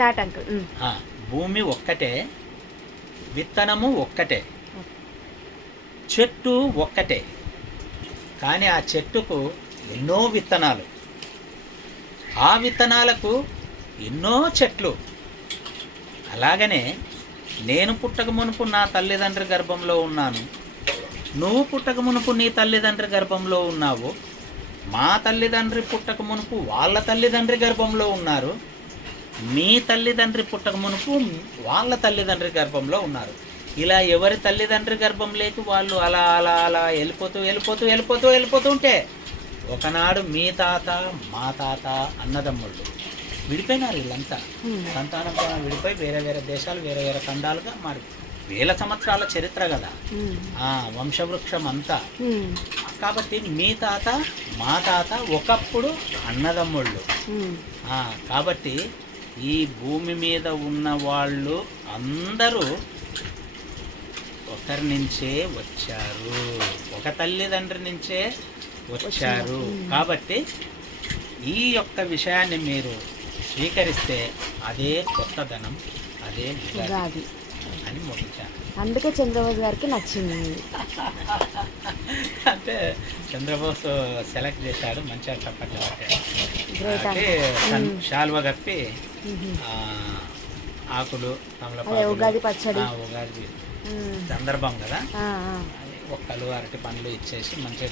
Start uncle. భూమి ఒక్కటే, విత్తనము ఒక్కటే, చెట్టు ఒక్కటే, కానీ ఆ చెట్టుకు ఎన్నో విత్తనాలు, ఆ విత్తనాలకు ఎన్నో చెట్లు. అలాగనే నేను పుట్టక మునుపు నా తల్లిదండ్రి గర్భంలో ఉన్నాను, నువ్వు పుట్టక మునుపు నీ తల్లిదండ్రి గర్భంలో ఉన్నావు, మా తల్లిదండ్రి పుట్టక మునుపు వాళ్ళ తల్లిదండ్రి గర్భంలో ఉన్నారు, మీ తల్లిదండ్రి పుట్టక మునుపు వాళ్ళ తల్లిదండ్రి గర్భంలో ఉన్నారు. ఇలా ఎవరి తల్లిదండ్రి గర్భం లేక వాళ్ళు అలా అలా అలా వెళ్ళిపోతూ ఉంటే ఒకనాడు మీ తాత మా తాత అన్నదమ్ముళ్ళు విడిపోయినారు. వీళ్ళంతా సంతానం విడిపోయి వేరే వేరే దేశాలు, వేరే వేరే ఖండాలుగా మారి వేల సంవత్సరాల చరిత్ర కదా ఆ వంశవృక్షం అంతా. కాబట్టి మీ తాత మా తాత ఒకప్పుడు అన్నదమ్ముళ్ళు. కాబట్టి ఈ భూమి మీద ఉన్న వాళ్ళు అందరూ ఒకరి నుంచే వచ్చారు, ఒక తల్లిదండ్రి నుంచే వచ్చారు. కాబట్టి ఈ యొక్క విషయాన్ని మీరు స్వీకరిస్తే అదే కొత్తదనం, అదే ఉగాది అని ముగించాను. అందుకే చంద్రబోస్ గారికి నచ్చింది. అంటే చంద్రబోస్ సెలెక్ట్ చేశాడు, మంచిగా చప్పట్లు శాల్వ కప్పి ఆకులు ఉగాది పచ్చడి, ఉగాది సందర్భం కదా, ఒక్కలు అరటి పండ్లు ఇచ్చేసి మంచిగా